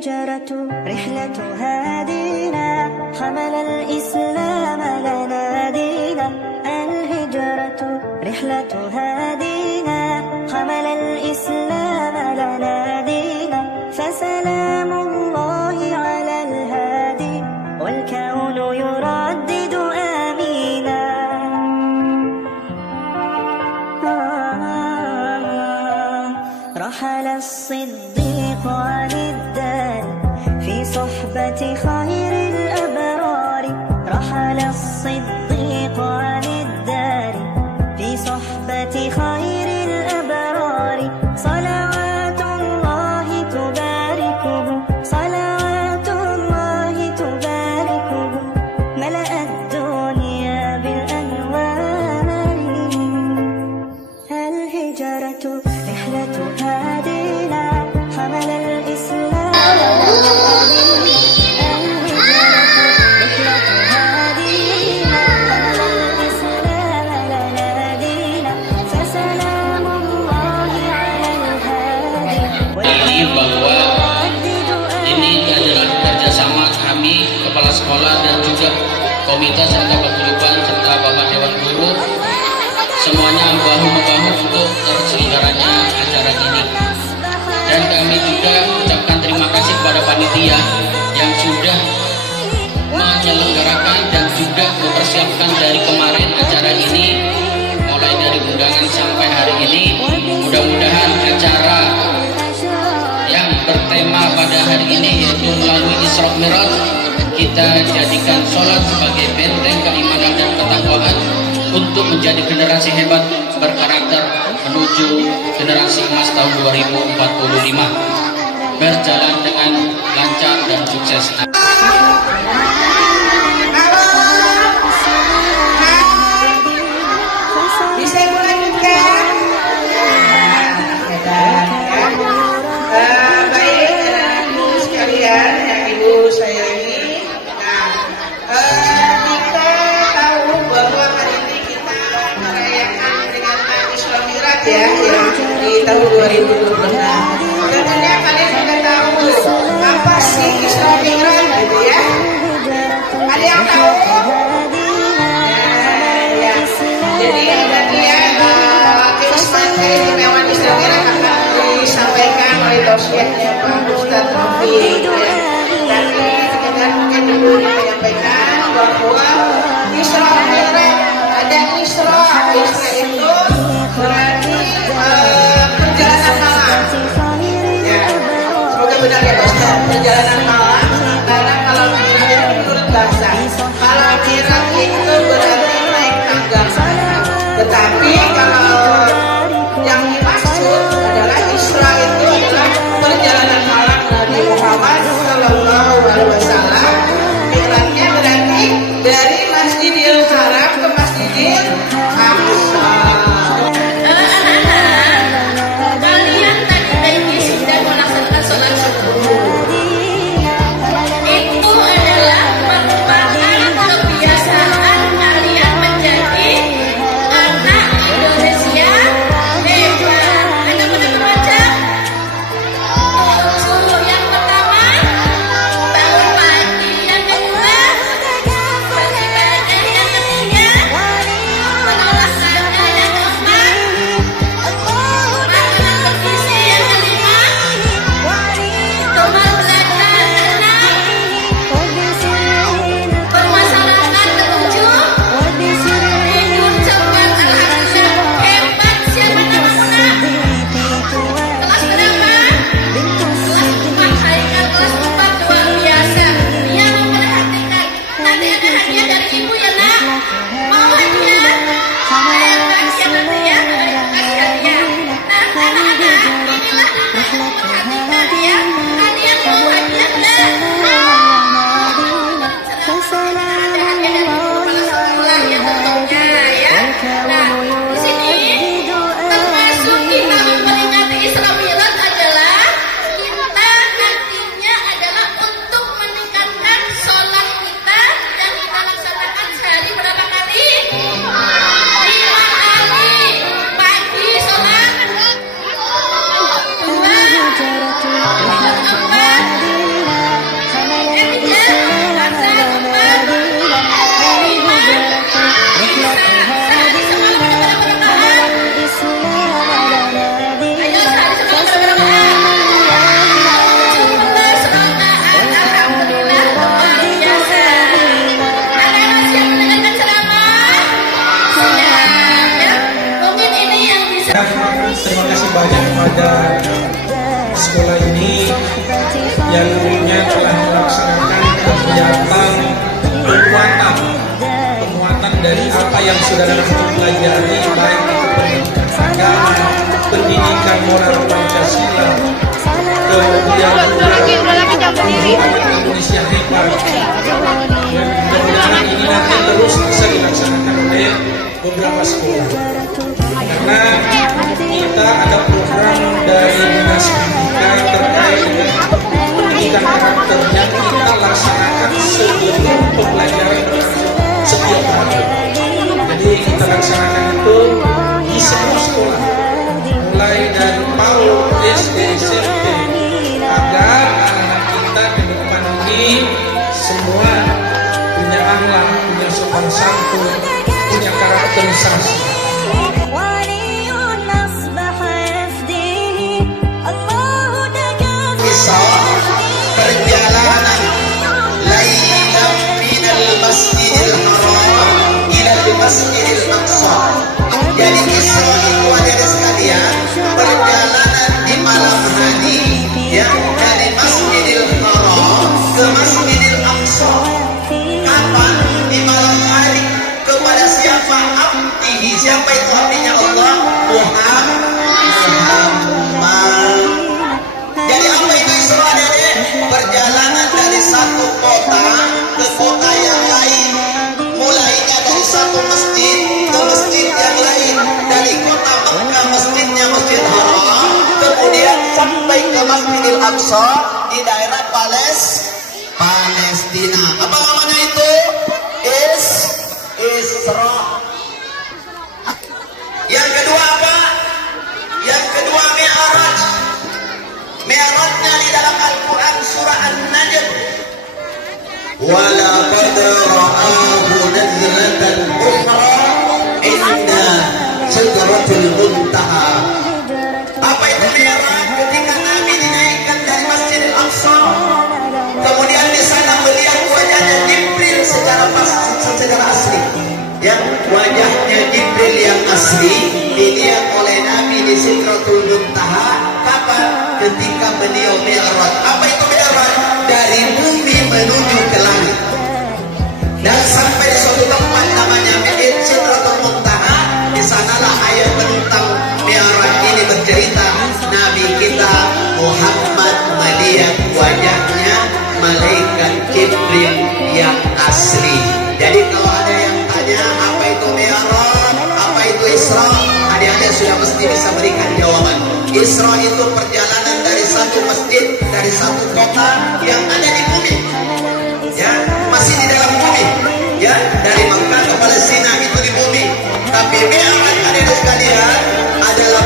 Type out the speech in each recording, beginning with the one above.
الهجرة رحلة هادينا حمل الإسلام لنا دينا الهجرة رحلة هادينا حمل الإسلام لنا دينا فسلام الله على الهادي والكون يردد آمينا رحل الصديق عن الدار في صحبة خير الأبرار رحل الصديق عن الدار في صحبة خير الأبرار صلوات الله تباركه صلوات الله تباركه ملأ الدنيا بالأنوار الهجرة رحلة هادينا حمل الإسلام bahwa ini adalah kerjasama kami kepala sekolah dan juga komite serta paguyuban serta bapak dewan guru semuanya bahu membahu untuk terselenggaranya acara ini, dan kami juga ucapkan terima kasih kepada panitia yang sudah menyelenggarakan dan juga mempersiapkan dari kemarin acara ini mulai dari undangan sampai hari ini. Mudah-mudahan acara yang bertema pada hari ini yaitu melalui Isra Mi'raj kita jadikan sholat sebagai benteng keimanan dan ketakwaan untuk menjadi generasi hebat berkarakter menuju generasi emas tahun 2045 berjalan dengan lancar dan sukses. Di tahun 2026. Tentunya kalian sudah tahu apa sih Isra Mi'raj gitu ya. Ada yang tahu? Ya. Jadi tadi ya keistimewaan Isra Mi'raj akan disampaikan oleh dosennya Pak Ustadz Rafi. Tapi sekedar mungkin dulu menyampaikan bahwa Isra Mi'raj ada Isra itu berarti perjalanan malam. Ya, semoga benar ya Pak Ustaz, perjalanan malam. Karena kalau Mi'raj itu menurut bahasa, kalau Mi'raj itu berarti naik tangga. Tetapi kalau yang dimaksud adalah Isra itu adalah perjalanan malam Nabi Muhammad Sallallahu Alaihi Wasallam. Mi'rajnya berarti dari Masjidil Haram ke Masjidil Aqsa. Kebiasaan kalian menjadi anak Indonesia. menyampaikan terima kasih banyak kepada sekolah ini yang dulunya telah melaksanakan kegiatan penguatan dari apa yang saudara pelajari, baik itu pendidikan agama, pendidikan moral Pancasila, kemudian Indonesia hebat. Dan mudah-mudahan ini nanti terus bisa dilaksanakan oleh beberapa sekolah. Karena kita ada program dari Dinas Pendidikan terkait dengan pendidikan karakter yang kita laksanakan sebelum pembelajaran berlangsung setiap hari. Jadi kita laksanakan itu di semua sekolah, mulai dari PAUD, SD, SMP, agar anak-anak kita ke depan ini semua punya akhlak, punya sopan santun, punya karakterisasi. Perjalanan lailan minal masjidil haram ilal masjidil aqsa. Jadi Isra itu ada sekalian perjalanan di malam hari, ya, dari Masjidil Haram ke Masjidil Aqsa. Kapan? Di malam hari. Kepada siapa? Abdihi. Siapa itu abdinya Allah? Muhammad. Jadi apa itu Isra, Dede? Perjalanan dari satu kota ke kota yang lain. Mulainya dari satu masjid ke masjid yang lain. Dari kota Mekah masjidnya Masjid Haram, kemudian sampai ke Masjidil Aqsa di daerah Palestina. Apa namanya itu? Isra. Yang kedua apa? Yang kedua Mi'raj. Mi'rajnya di dalam Al-Quran surah An-Najm. وَلَقَدْ رَآهُ نَزْلَةً أُخْرَى عِندَ سِدْرَةِ الْمُنْتَهَى. Apa itu Mi'raj? Ketika Nabi dinaikkan dari Masjidil Aqsa, kemudian di sana melihat wajahnya Jibril secara asli. Ya, wajahnya Jibril yang asli dilihat oleh Nabi di Sidratul Muntaha. Kapan? Ketika beliau Mi'raj. Apa itu Mi'raj? Dari bumi menuju ke langit. Dan sampai di suatu tempat namanya Sidratul Muntaha. Di sanalah ayat tentang Mi'raj ini bercerita. Nabi kita Muhammad melihat wajahnya malaikat Jibril yang asli. Jadi kalau ada yang tanya apa itu Mi'raj, apa itu Isra, adik-adik sudah mesti bisa berikan jawaban. Isra itu perjalanan dari satu masjid, dari satu kota yang ada di bumi, ya, masih di dalam bumi, ya, dari Mekah ke Palestina itu di bumi. Tapi Mi'raj, adik-adik sekalian, adalah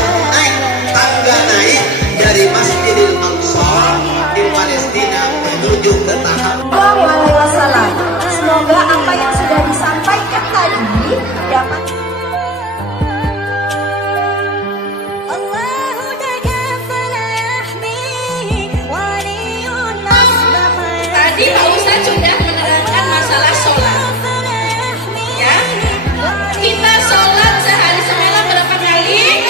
tangga naik dari Masjidil Aqsa di Palestina menuju ke tahap. Semoga apa yang sudah disampaikan tadi dapat Tadi Pak Ustadz sudah menerangkan masalah sholat, ya. Kita sholat sehari semalam berapa kali?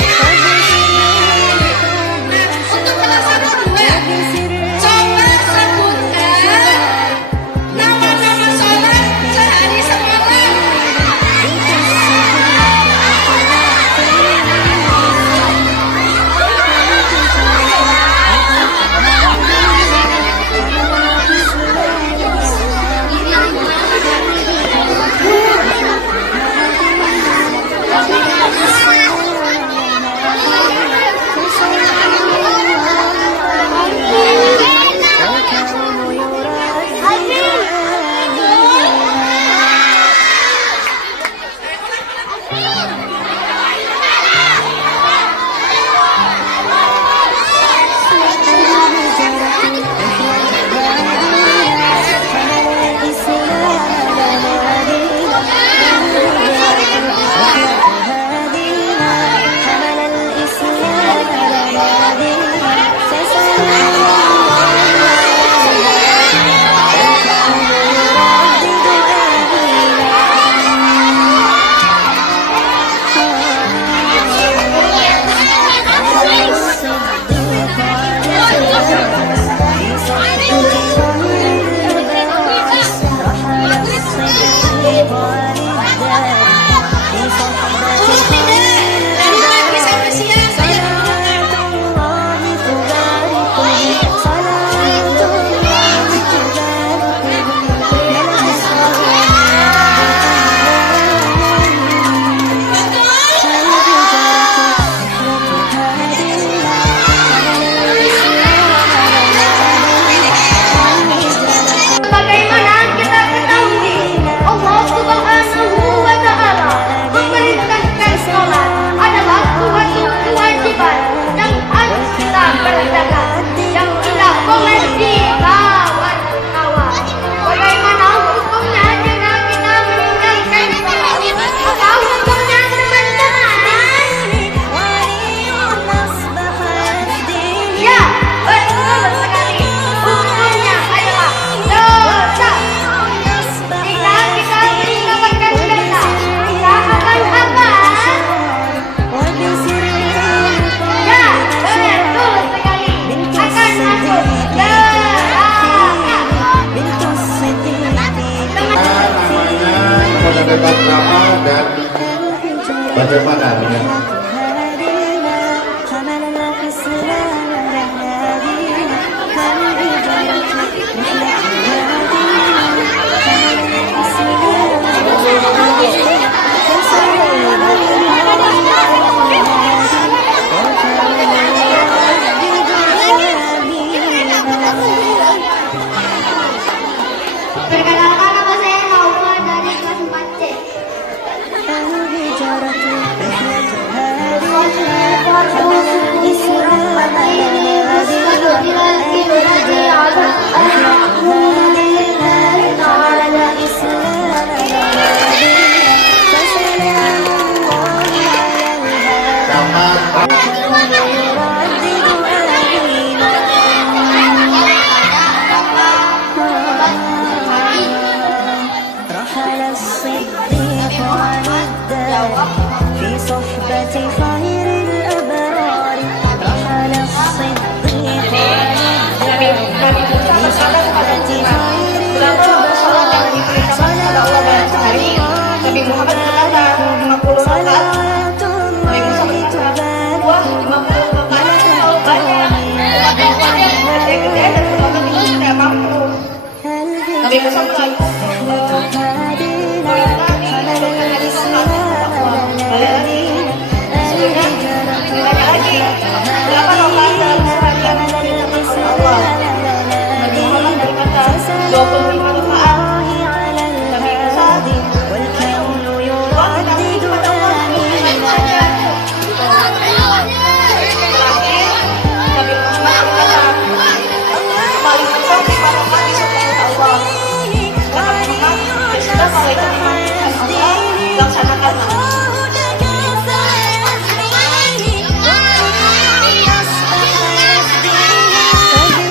خير الأبرار رحل الصديق Nabi Musa berkata kepada Muhammad, berapa sholat yang diperintahkan kepada Allah dalam sehari? Nabi Muhammad berkata 50 rakaat. Nabi Musa berkata, wah 50 rakaat terlalu banyak. Tetapi orang yang gede-gede dan terlalu itu tidak mampu. Nabi Musa berkata,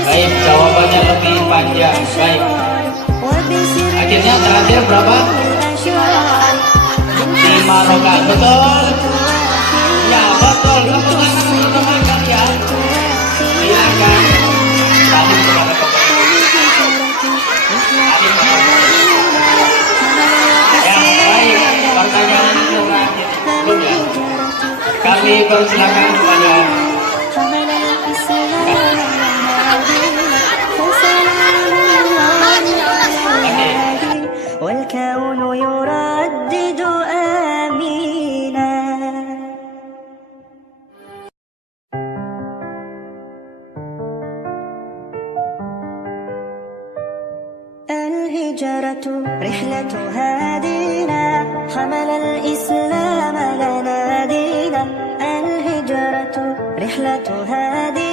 Baik, jawabannya lebih panjang. Baik. Akhirnya terakhir berapa? 5 rakaat. Betul? Ya, betul. Tepuk tangan untuk teman kalian. Silakan. Saling kepada ya, baik. Pertanyaan itu terakhir. Belum ya? Kami persilakan kepada والكون يردد آمينا. الهجرة رحلة هادينا حمل الإسلام لنا دينا. الهجرة رحلة هادينا